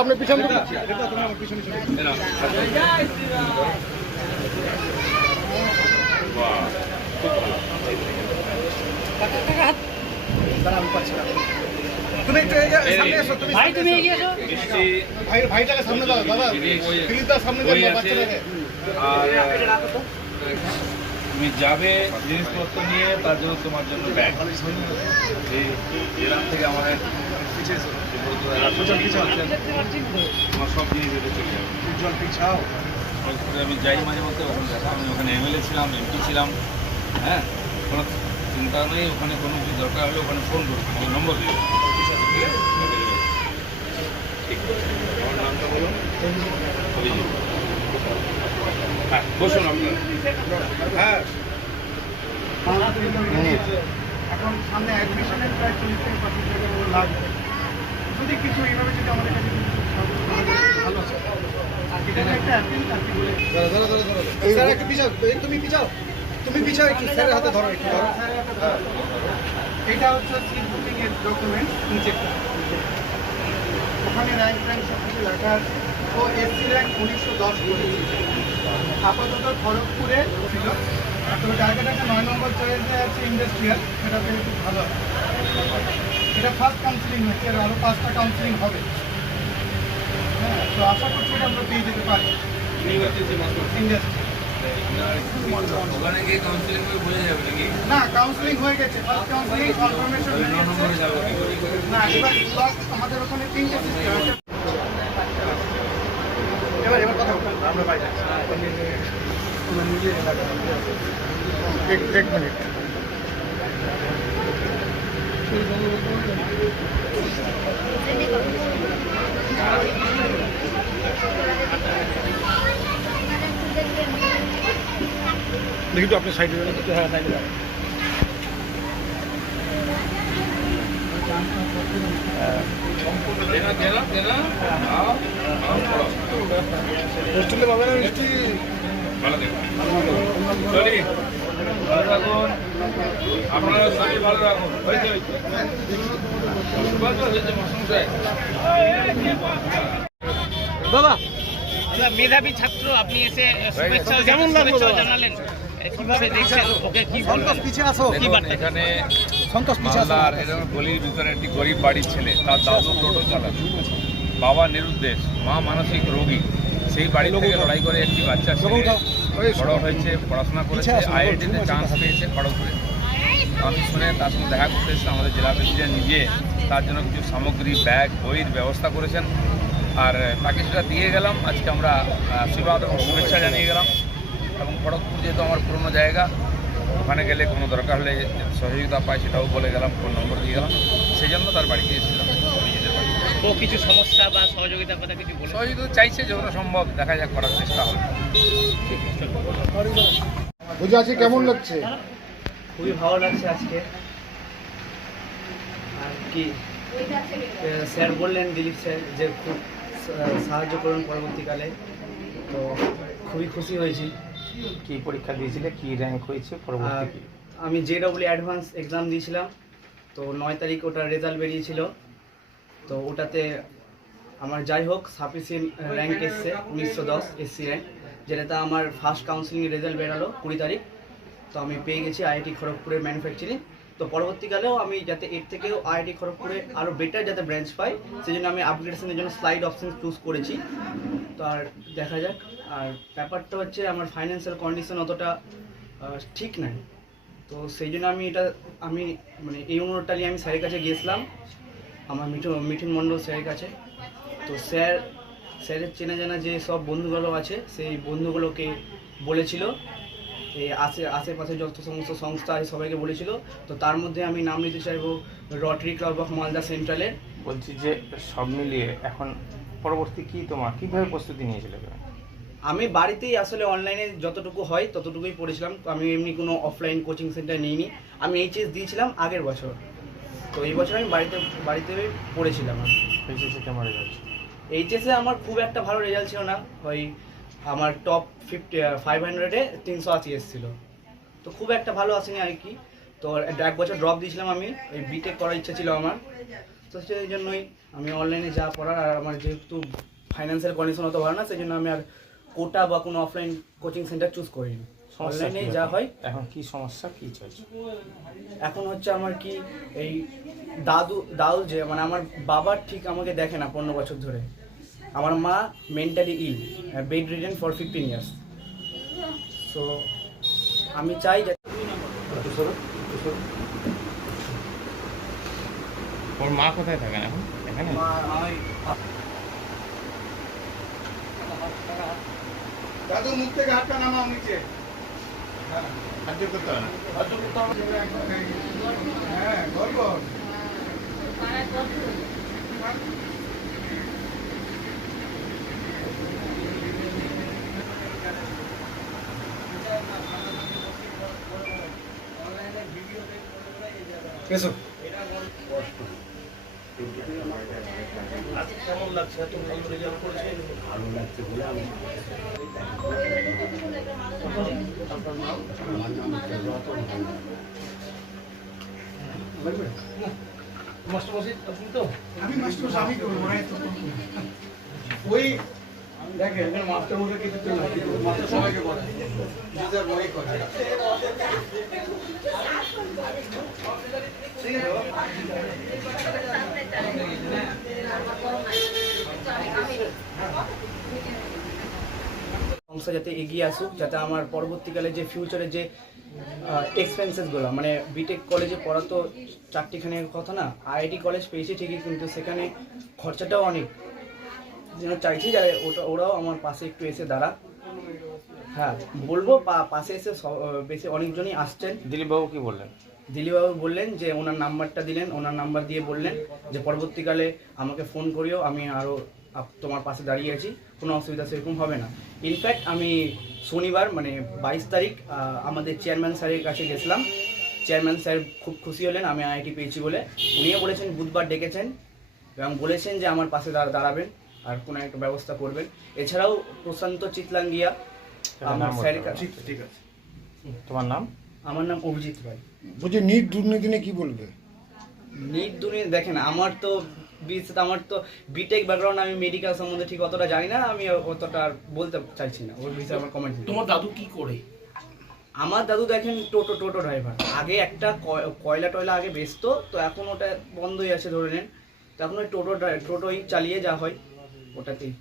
আপনি পিছন তুমি একটু সামনে এসো, তুমি ভাই তুমি এগিয়ে এসো, ভাইটাকে সামনে দাও দাদা, ফিলিপদার সামনে দাও বাচ্চাটাকে। আর তুমি যাবে জিনিসপত্র নিয়ে, তার জন্য তোমার জন্য ব্যাগ এখান থেকে আমার তোমার সব জিনিস এতে চলে যাবে। জল পিছাও, আমি যাই মাঝে মধ্যে ওখানে দেখা, আমি ওখানে এমএলএ ছিলাম, এমপি ছিলাম, হ্যাঁ, কোনো চিন্তা নেই। ওখানে কোনো কিছু দরকার হলে ওখানে ফোন করবো, আমার নম্বর দেবে। ঠিক আছে, আমার নামটা বলুন। হ্যাঁ, বসুন আপনারা। হ্যাঁ এখন সামনে অ্যাডমিশনের প্রায় 40-45 টাকা লাগবে। যদি কিছু এইভাবে যদি আমাদের কাছে ভালো আছে, এটা একটা অ্যাপিল থাকি বলে। স্যার একটু পিছাও, তুমি পিছাও, তুমি পিছাও একটু, স্যারের হাতে ধরো একটু ধরো। এটা হচ্ছে সিট বুকিং এর ডকুমেন্ট, নিচেটা ওখানে র্যাঙ্ক সব কিছু লেখা আছে। ও এসসি র্যাঙ্ক 1910 করেছে, আপাতত খড়গপুরে ছিল। তো জায়গাটা একটা 9 নম্বর চয়েসে আছে ইন্ডাস্ট্রিয়াল, সেটা পেয়ে খুব ভালো হয়। এটা ফার্স্ট কাউন্সিলিং হচ্ছে, আরও 5টা কাউন্সিলিং হবে। হ্যাঁ, তো আশা করছি এটা আমরা পেয়ে যেতে পারি। ইন্ডাস্ট্রি ওখানে গিয়ে কাউন্সিলিং করে বোঝা যাবে নাকি? না, কাউন্সিলিং হয়ে গেছে, ফার্স্ট কাউন্সিলিং কনফার্মেশন হয়ে গেছে। না, এবার ব্লক আমাদের ওখানে 3টে সিস্টেম আছে। এবার কথা বলুন, আমরা পাই যাচ্ছি এক মিনিট। দেখি তো আপনি সাইডে যাবেন। হ্যাঁ, সাইডে যাবেন। হোস্টেলে পাবে না মিষ্টি? ভালো থাকুন, আপনারা শরীর ভালো রাখুন। বাবা মেধাবী ছাত্র, আপনি এসে শুভেচ্ছা জানালেন, কিভাবে দেখছেন ওকে? কি বলবেন? পিছিয়ে আসো। এখানে সন্তোষ পিছিয়ে আসো। মালদার এরকম গলির ভিতরে একটি গরিব বাড়ির ছেলে, তার দাদু টোটো চালান, বাবা নিরুদ্দেশ, মা মানসিক রোগী। সেই বাড়ি থেকে লড়াই করে একটি বাচ্চা ছেলে বড় হয়েছে, পড়াশোনা করেছে, আইআইটিতে চান্স পেয়েছে খড়গপুরে। আমি শুনে তার সঙ্গে দেখা করতে এসেছিলাম। আমাদের জেলা প্রেসিডেন্ট নিজে তার জন্য কিছু সামগ্রী, ব্যাগ, বইয়ের ব্যবস্থা করেছেন, আর তাকে সেটা দিয়ে গেলাম। আজকে আমরা আশীর্বাদ এবং শুভেচ্ছা জানিয়ে গেলাম। এবং খড়গপুর যেহেতু আমার পুরনো জায়গা, ওখানে গেলে কোনো দরকার হলে সহযোগিতা পাই সেটাও বলে গেলাম, ফোন নম্বর দিয়ে গেলাম। সেই জন্য তার বাড়িতে এসেছিলাম, নিজেদের বাড়ি। ও কিছু সমস্যা বা সহযোগিতার কথা কিছু বলে? সহযোগিতা চাইছে, যতটা সম্ভব দেখা যাক, করার চেষ্টা হবে। বুঝে আছি, কেমন লাগছে? খুবই ভালো লাগছে আজকে। আর কি স্যার বললেন, দিলীপ স্যার, যে খুব সাহায্য করুন পরবর্তীকালে, তো খুবই খুশি হয়েছি। কি পরীক্ষা দিয়েছিলে, কি র্যাঙ্ক হয়েছে পরবর্তী? আমি জেডব্লিউ অ্যাডভান্স এক্সাম দিয়েছিলাম, তো 9 তারিখ ওটার রেজাল্ট বেরিয়েছিল। তো ওটাতে আমার যাই হোক সাফিসিয়েন্ট র্যাঙ্ক এসছে 1910 এসসি র্যাঙ্ক, যেটাতে আমার ফার্স্ট কাউন্সিলিংয়ের রেজাল্ট বেরালো 20 তারিখ। তো আমি পেয়ে গেছি আইআইটি খড়গপুরের ম্যানুফ্যাকচারিং। তো পরবর্তীকালেও আমি যাতে এর থেকেও আইআইটি খড়গপুরে আরও বেটার যাতে ব্রাঞ্চ পাই, সেই জন্য আমি আপগ্রেডেশনের জন্য স্লাইড অপশন চুজ করেছি। তো আর দেখা যাক। আর ব্যাপারটা হচ্ছে আমার ফাইন্যান্সিয়াল কন্ডিশন অতটা ঠিক নাই, তো সেই জন্য আমি মানে এই অনুরোধটা নিয়ে আমি স্যারের কাছে গিয়েছিলাম, আমার মিঠুন মণ্ডল স্যারের কাছে। তো স্যারের চেনা জানা যে সব বন্ধুগুলো আছে, সেই বন্ধুগুলোকে বলেছিল, এই আশেপাশে যত সমস্ত সংস্থা আছে সবাইকে বলেছিল। তো তার মধ্যে আমি নাম নিতে চাইবো রটারি ক্লাব অফ মালদা সেন্ট্রালের। বলছি যে সব মিলিয়ে এখন পরবর্তী কি তোমার কীভাবে প্রস্তুতি নিয়েছিলে? আমি বাড়িতেই আসলে অনলাইনে যতটুকু হয় ততটুকুই পড়েছিলাম। তো আমি এমনি কোনো অফলাইন কোচিং সেন্টার নিইনি। আমি এইচএস দিয়েছিলাম আগের বছর, তো এই বছর আমি বাড়িতে পড়েছিলাম। এইচএসে কেমন রেজাল্ট? এইচএসে আমার খুব একটা ভালো রেজাল্ট ছিল না, ওই আমার টপ 500-এ 380 এসেছিল, তো খুব একটা ভালো আসেনি আর কি। তো 1 বছর ড্রপ দিয়েছিলাম আমি, ওই বিটেক করার ইচ্ছা ছিল আমার, তো সেই জন্যই আমি অনলাইনে যা পড়ার, আর আমার যেহেতু ফাইন্যান্সিয়াল কন্ডিশন অত ভালো না, সেই জন্য আমি আর কোটা বা কোনো অফলাইন কোচিং সেন্টার চুজ করিনি, সমস্যা অনলাইনে কি যা এখন? হয়। এখন কি সমস্যা, কি চাইছো? এখন হচ্ছে আমার কি এই দাদু যে মানে আমার বাবার ঠিক আমাকে দেখে না 15 বছর ধরে, আমার মা mentally ill, bedridden for 15 years. So আমি চাই যে ওর মা কোথায় থাকেন এখন? এখানে? দাদু মুখ থেকে হাতটা নামাও নিচে। সাহায্য করতে হবে না? হ্যাঁ, গর্ব। এসো। কেমন লাগছে? এত ভালো রেজাল্ট করেছে। ভালো লাগছে বলে আমি আমি মাস্টার আমি করবো না তো। ওই দেখেন এখানে মাস্টার মধ্যে কিছু তো না, কিন্তু মাস্টার সবাইকে পড়ায়, নিজের বই করে। ঠিক সংস্থা যাতে এগিয়ে আসুক, যাতে আমার পরবর্তীকালে যে ফিউচারে যে এক্সপেন্সেসগুলো, মানে বিটেক কলেজে পড়া তো 4টিখানের কথা না, আইআইটি কলেজ পেয়েছি ঠিকই, কিন্তু সেখানে খরচাটাও অনেক, যেন চাইছি যে ওরাও আমার পাশে একটু এসে দাঁড়া। হ্যাঁ বলবো, পাশে এসে বেশি অনেকজনই আসছেন। দিলীপবাবু কি বললেন? দিলীপবাবু বললেন যে ওনার নাম্বারটা দিলেন, ওনার নাম্বার দিয়ে বললেন যে পরবর্তীকালে আমাকে ফোন করিও, আমি আরও তোমার পাশে দাঁড়িয়ে আছি, কোনো অসুবিধা সেরকম হবে না। ইনফ্যাক্ট আমি শনিবার মানে 22 তারিখ আমাদের চেয়ারম্যান স্যারের কাছে গেছিলাম, চেয়ারম্যান স্যার খুব খুশি হলেন আমি আইআইটি পেয়েছি বলে। উনিও বলেছেন বুধবার ডেকেছেন এবং বলেছেন যে আমার পাশে দাঁড়াবেন আর কোনো একটা ব্যবস্থা করবেন। এছাড়াও প্রশান্ত চিতলাঙ্গিয়া আমার স্যারের কাছে। ঠিক আছে। তোমার নাম? আমার নাম অভিজিৎ রায়। বলছি নিট দুর্নীতি নিয়ে কি বলবে? নিট দুর্নীতি দেখেন, আমার তো বিটেক ব্যাকগ্রাউন্ড, আমি মেডিকেল সম্বন্ধে ঠিক অতটা জানি না, আমি অতটা বলতে চাইছি না, ওর বিষয়ে আমার কমেন্ট। তোমার দাদু কি করে? আমার দাদু দেখেন টোটো ড্রাইভার, আগে একটা কয়লা আগে বেচতো, তো এখন ওটা বন্ধই আছে ধরে নেন, তো এখন ওই টোটোই চালিয়ে যা হয় ওটাতেই।